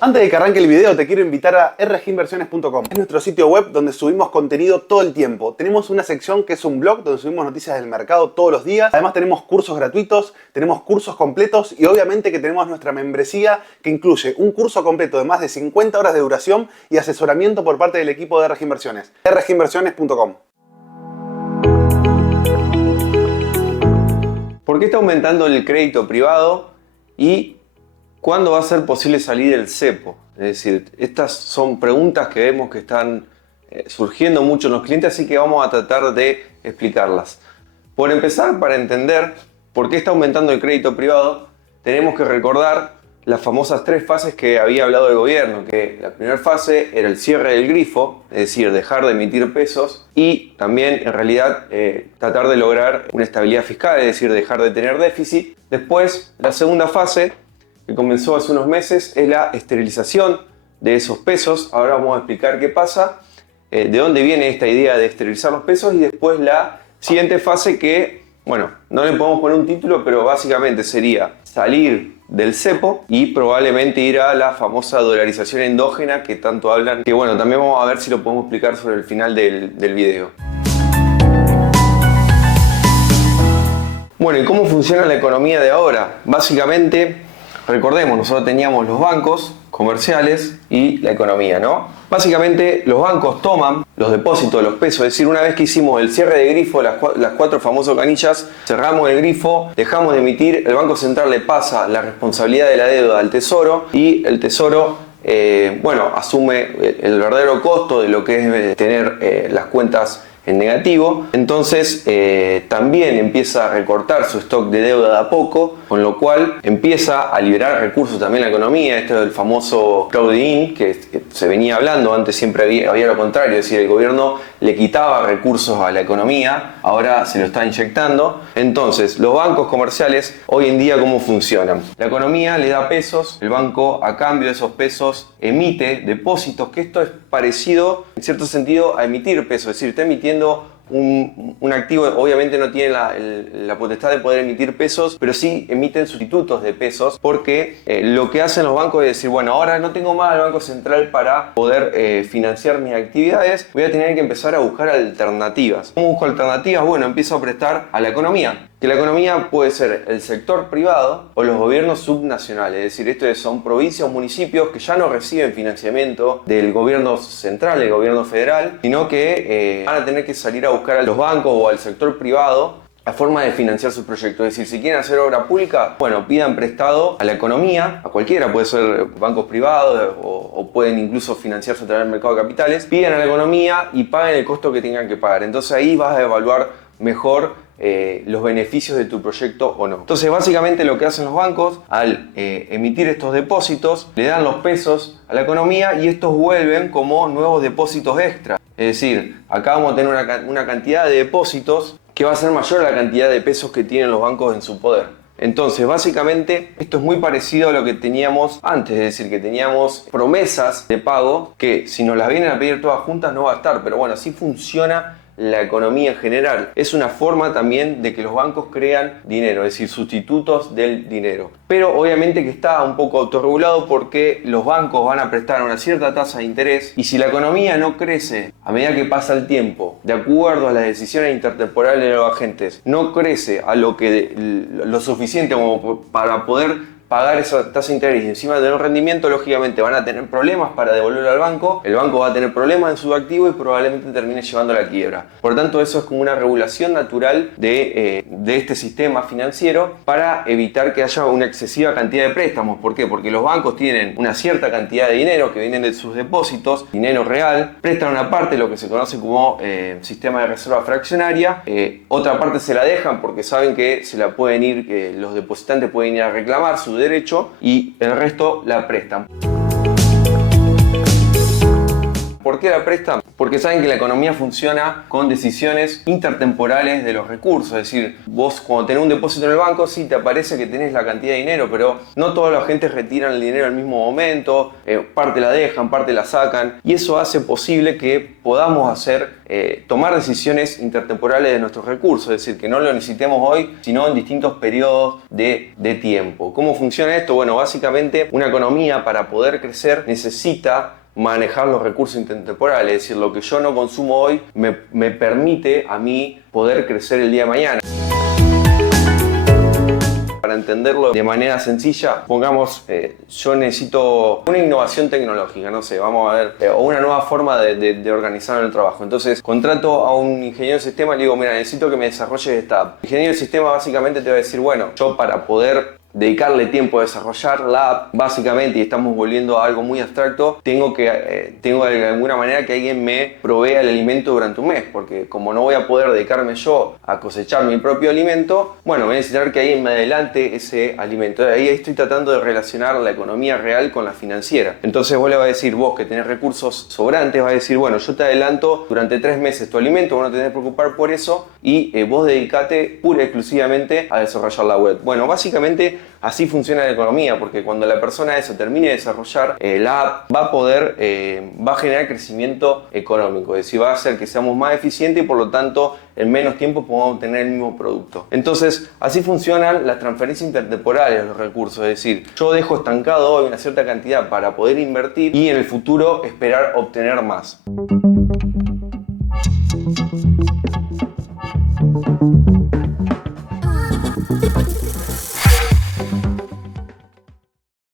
Antes de que arranque el video, te quiero invitar a rginversiones.com. Es nuestro sitio web donde subimos contenido todo el tiempo. Tenemos una sección que es un blog donde subimos noticias del mercado todos los días. Además tenemos cursos gratuitos, tenemos cursos completos y obviamente que tenemos nuestra membresía que incluye un curso completo de más de 50 horas de duración y asesoramiento por parte del equipo de RG Inversiones. rginversiones.com. ¿Por qué está aumentando el crédito privado y cuándo va a ser posible salir del cepo? Es decir, estas son preguntas que vemos que están surgiendo mucho en los clientes, así que vamos a tratar de explicarlas. Por empezar, para entender por qué está aumentando el crédito privado, tenemos que recordar las famosas 3 fases que había hablado el gobierno, que la primera fase era el cierre del grifo, es decir, dejar de emitir pesos y también en realidad tratar de lograr una estabilidad fiscal, es decir, dejar de tener déficit. Después, la segunda fase, que comenzó hace unos meses, es la esterilización de esos pesos. Ahora vamos a explicar qué pasa, de dónde viene esta idea de esterilizar los pesos y después la siguiente fase que, bueno, no le podemos poner un título, pero básicamente sería salir del cepo y probablemente ir a la famosa dolarización endógena que tanto hablan, que bueno, también vamos a ver si lo podemos explicar sobre el final del video. Bueno, ¿y cómo funciona la economía de ahora? Básicamente, recordemos, nosotros teníamos los bancos comerciales y la economía, ¿no? Básicamente los bancos toman los depósitos de los pesos, es decir, una vez que hicimos el cierre de grifo, las 4 famosas canillas, cerramos el grifo, dejamos de emitir, el Banco Central le pasa la responsabilidad de la deuda al Tesoro y el Tesoro asume el verdadero costo de lo que es tener las cuentas en negativo. Entonces también empieza a recortar su stock de deuda de a poco, con lo cual empieza a liberar recursos también la economía. Esto es el famoso crowding que se venía hablando, antes siempre había lo contrario, es decir, el gobierno le quitaba recursos a la economía, ahora se lo está inyectando. Entonces los bancos comerciales hoy en día, ¿cómo funcionan? La economía le da pesos, el banco a cambio de esos pesos emite depósitos, que esto es parecido en cierto sentido a emitir pesos, es decir, está emitiendo un activo, obviamente no tiene la potestad de poder emitir pesos, pero sí emiten sustitutos de pesos, porque lo que hacen los bancos es decir, bueno, ahora no tengo más al Banco Central para poder financiar mis actividades, voy a tener que empezar a buscar alternativas. ¿Cómo busco alternativas? Bueno, empiezo a prestar a la economía. Que la economía puede ser el sector privado o los gobiernos subnacionales, es decir, estos son provincias o municipios que ya no reciben financiamiento del gobierno central, del gobierno federal, sino que van a tener que salir a buscar a los bancos o al sector privado la forma de financiar sus proyectos. Es decir, si quieren hacer obra pública, bueno, pidan prestado a la economía, a cualquiera, puede ser bancos privados o pueden incluso financiarse a través del mercado de capitales, pidan a la economía y paguen el costo que tengan que pagar. Entonces ahí vas a evaluar mejor los beneficios de tu proyecto o no. Entonces básicamente lo que hacen los bancos al emitir estos depósitos, le dan los pesos a la economía y estos vuelven como nuevos depósitos extra. Es decir, acá vamos a tener una cantidad de depósitos que va a ser mayor a la cantidad de pesos que tienen los bancos en su poder. Entonces, básicamente, esto es muy parecido a lo que teníamos antes, es decir, que teníamos promesas de pago que si nos las vienen a pedir todas juntas no va a estar, pero bueno, así funciona la economía en general. Es una forma también de que los bancos crean dinero, es decir, sustitutos del dinero. Pero obviamente que está un poco autorregulado porque los bancos van a prestar una cierta tasa de interés y si la economía no crece a medida que pasa el tiempo, de acuerdo a las decisiones intertemporales de los agentes, no crece a lo suficiente como para poder pagar esa tasa de interés y encima de tener un rendimiento, lógicamente van a tener problemas para devolverlo al banco, el banco va a tener problemas en su activo y probablemente termine llevando a la quiebra. Por lo tanto, eso es como una regulación natural de este sistema financiero para evitar que haya una excesiva cantidad de préstamos. ¿Por qué? Porque los bancos tienen una cierta cantidad de dinero que vienen de sus depósitos, dinero real, prestan una parte, lo que se conoce como sistema de reserva fraccionaria, otra parte se la dejan porque saben que se la pueden ir, los depositantes pueden ir a reclamar su derecho y el resto la prestan. ¿Por qué la prestan? Porque saben que la economía funciona con decisiones intertemporales de los recursos. Es decir, vos cuando tenés un depósito en el banco, sí te aparece que tenés la cantidad de dinero, pero no todos los agentes retiran el dinero al mismo momento, parte la dejan, parte la sacan, y eso hace posible que podamos tomar decisiones intertemporales de nuestros recursos, es decir, que no lo necesitemos hoy, sino en distintos periodos de tiempo. ¿Cómo funciona esto? Bueno, básicamente una economía para poder crecer necesita manejar los recursos intertemporales, es decir, lo que yo no consumo hoy me permite a mí poder crecer el día de mañana. Para entenderlo de manera sencilla, pongamos, yo necesito una innovación tecnológica, no sé, vamos a ver, o una nueva forma de organizar el trabajo. Entonces, contrato a un ingeniero de sistema y le digo, mira, necesito que me desarrolles esta app. El ingeniero de sistema básicamente te va a decir, bueno, yo para poder dedicarle tiempo a desarrollar la app, básicamente, y estamos volviendo a algo muy abstracto, tengo de alguna manera que alguien me provea el alimento durante un mes, porque como no voy a poder dedicarme yo a cosechar mi propio alimento, bueno, voy a necesitar que alguien me adelante ese alimento. Ahí estoy tratando de relacionar la economía real con la financiera. Entonces vos le vas a decir, vos que tenés recursos sobrantes, vas a decir, bueno, yo te adelanto durante 3 meses tu alimento, vos no te tenés que preocupar por eso, y vos dedicate pura y exclusivamente a desarrollar la web. Bueno, básicamente así funciona la economía, porque cuando la persona eso termine de desarrollar la app, va a generar crecimiento económico, es decir, va a hacer que seamos más eficientes y por lo tanto en menos tiempo podamos tener el mismo producto. Entonces, así funcionan las transferencias intertemporales de los recursos, es decir, yo dejo estancado hoy una cierta cantidad para poder invertir y en el futuro esperar obtener más.